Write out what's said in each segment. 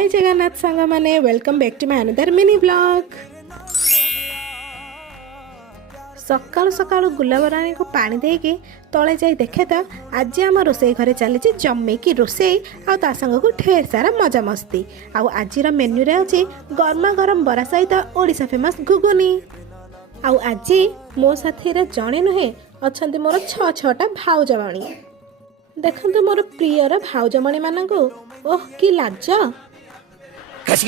जय जगन्नाथ सांग माने welcome back to my another mini blog. सकाळु सकाळु गुलाबराणी को पानी देके तले जाई देखे तो आज आम रोसई घरे चली जमेकी रोसई आ संग को ढेर सारा मजा मस्ती। आज मेन्यू रे अच्छे गरमा गरम बरा सहित ओडिशा फेमस घुगुनी। आज मो साथी जड़े नुहे अच्छा मोर छटा भाउजमणी। देखु मोर प्रियर भाउजमणी मान ओह कि लाज। आज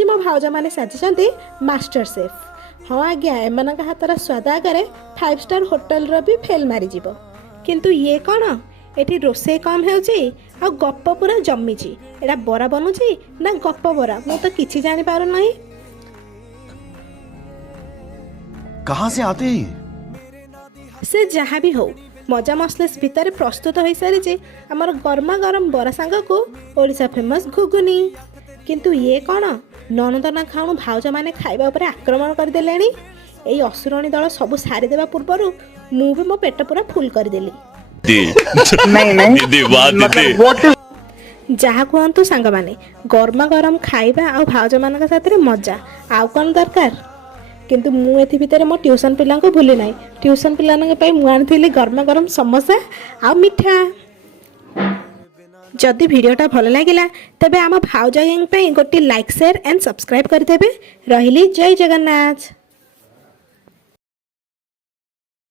मो भाउज मैंने साजिशंती मास्टर शेफ। हाँ आज्ञा एम हाथर स्वाद आगे 5 स्टार होटल भी फेल मारी जीवो। किंतु ये कौन एटी रोसे कम हो गप पूरा जमी। एटा बरा बनुची ना गप बरा मु तो किछि जानि पारु नहीं। कहाँ से आते हैं? से जहाँ भी हो मजा मसलेस भितर प्रस्तुत हो सारी आमर गरमा गरम बरा सांग को ओडिशा फेमस घुगुनी। किंतु ये कौन ननद ना खाऊ भाउज मैंने खाइबा उपरे आक्रमण करदेले। यही असुरणी दल सब सारीदेवा पूर्व मु भी मो पेट पूरा फुल करदेली। जहाँ कहतु सांग माने गरमा गरम खाइबा आ भाउज मान साथ मजा आउ कौन दरकार। किंतु मु एथि भितर मो ट्यूशन पिला को भूली ना। ट्यूशन पिला मु आनी गरमा गरम समोसा आ मिठा। जदि वीडियोटा भल लगिला तेबे आम भाउज गोटे लाइक शेयर एंड सब्सक्राइब करदेबे। रहिली जय जगन्नाथ।